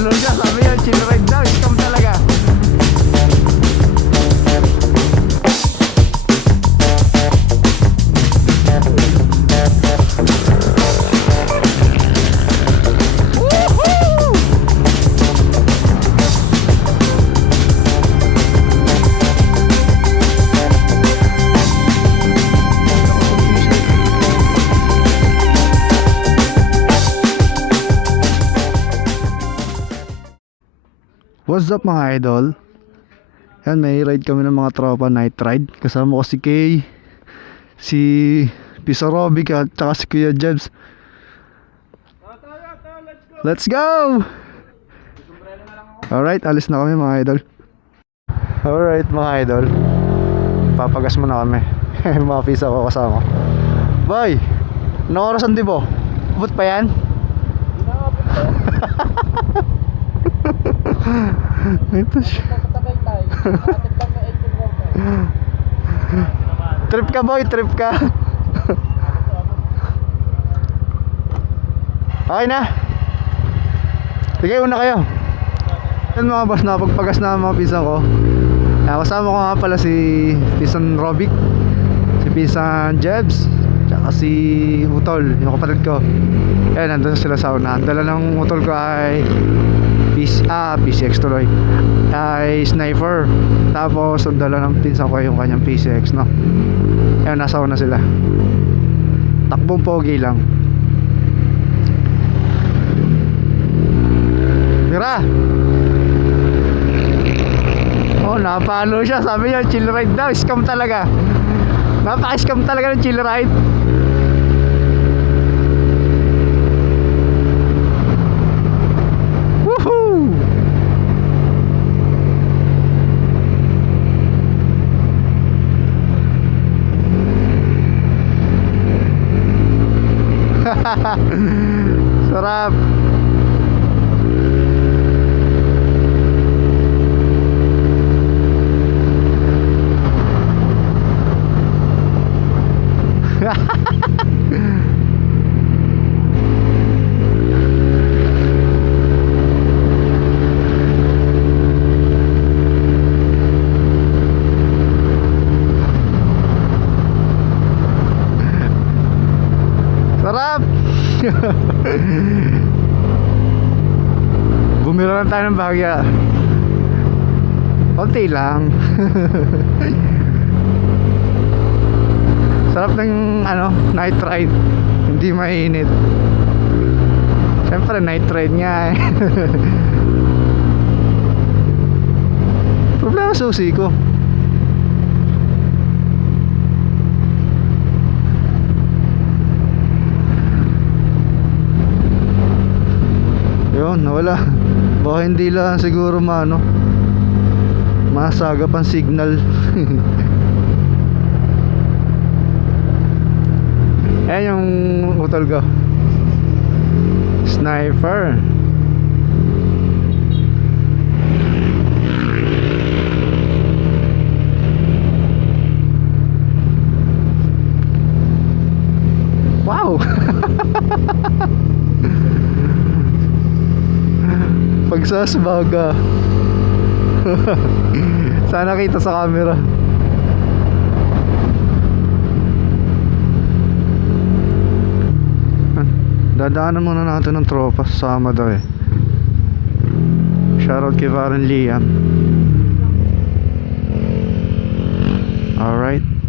napalo siya. Sabi niya, chill ride What's up mga idol? Yan, may ride kami ng mga tropa night ride. Kasama ko si Kay, si Pisorobic at saka si Kuya Jebs. Let's go! Alright, alis na kami mga idol. Alright mga idol. Papagas mo na kami. mga pisa ko kasama. Bye! Anong oras ang dibo? Abot pa yan? Ito siya. Trip ka boy, trip ka. okay na. Sige, una kayo. Yan mga boss, napagpagas na mga pisan ko. Ah, kasama ko nga pala si Pisan Robic, si Pisan Jebs, tsaka si Utol, yung kapatid ko. Yan, nandun sila sa unahan. Dala ng Utol ko ay PC, ah, PCX tuloy. Ay sniper. Tapos ang dala ng pinsan ko yung kanyang PCX no? Ayun nasa una sila. Takbong pogi lang. Mira! Oh napalo siya. Sabi niya chill ride daw. Scam talaga. Napaka-scam talaga ng chill ride Sarap. Sarap! Bumira lang tayo ng bahagya. Konti lang. Sarap ng ano, night ride. Hindi mainit. Siyempre night ride nga eh. Problema susi ko. Yun, nawala. Baka hindi lang siguro maano. Masagap ang signal. Ayan yung utol ko. Sniper. Wow! Pagsasbaga. Sana kita sa camera. Dadaanan muna natin ng tropa sama daw eh. Shoutout kay Varen Liam. Alright.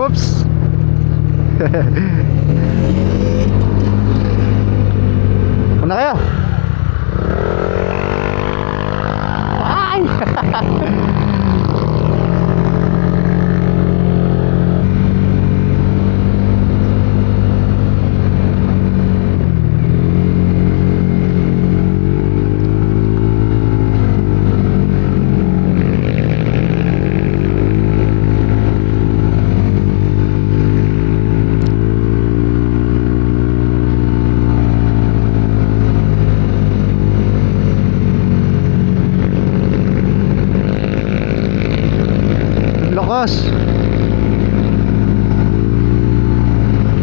Whoops! Una kayo! Ay! Lakas.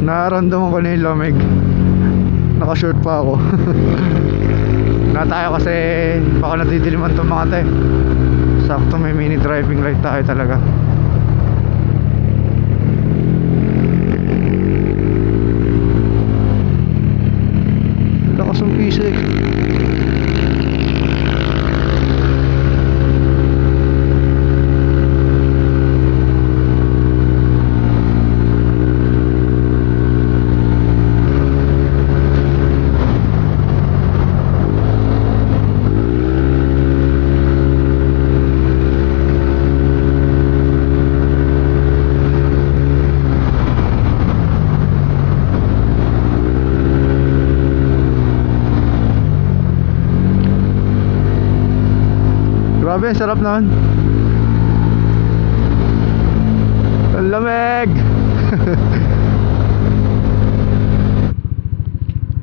Nararamdaman ko na yung lamig. Naka-short pa ako. na tayo kasi baka natitiliman itong mga tayo. Sakto may mini driving light tayo talaga. Lakas ng pisik. Grabe, sarap naman. Ang lamig!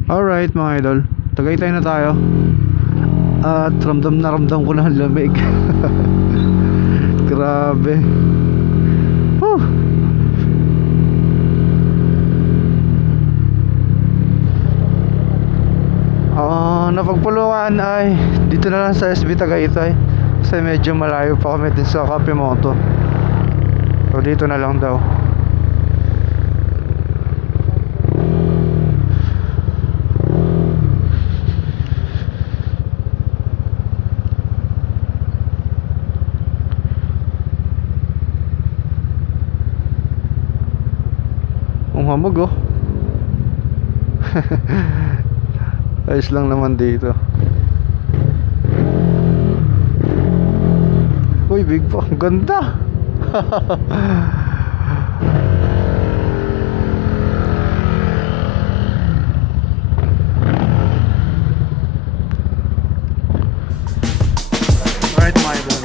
Alright mga idol, Tagaytay na tayo. At ramdam na ramdam ko na ang lamig. Grabe. Whew. Ah, napagpuluan ay dito na lang sa SB Tagaytay kasi medyo malayo pa kami din sa Kapimoto. So dito na lang daw. Ang hamog oh. Ayos lang naman dito. Big pa. Ang ganda. Alright, mga idol.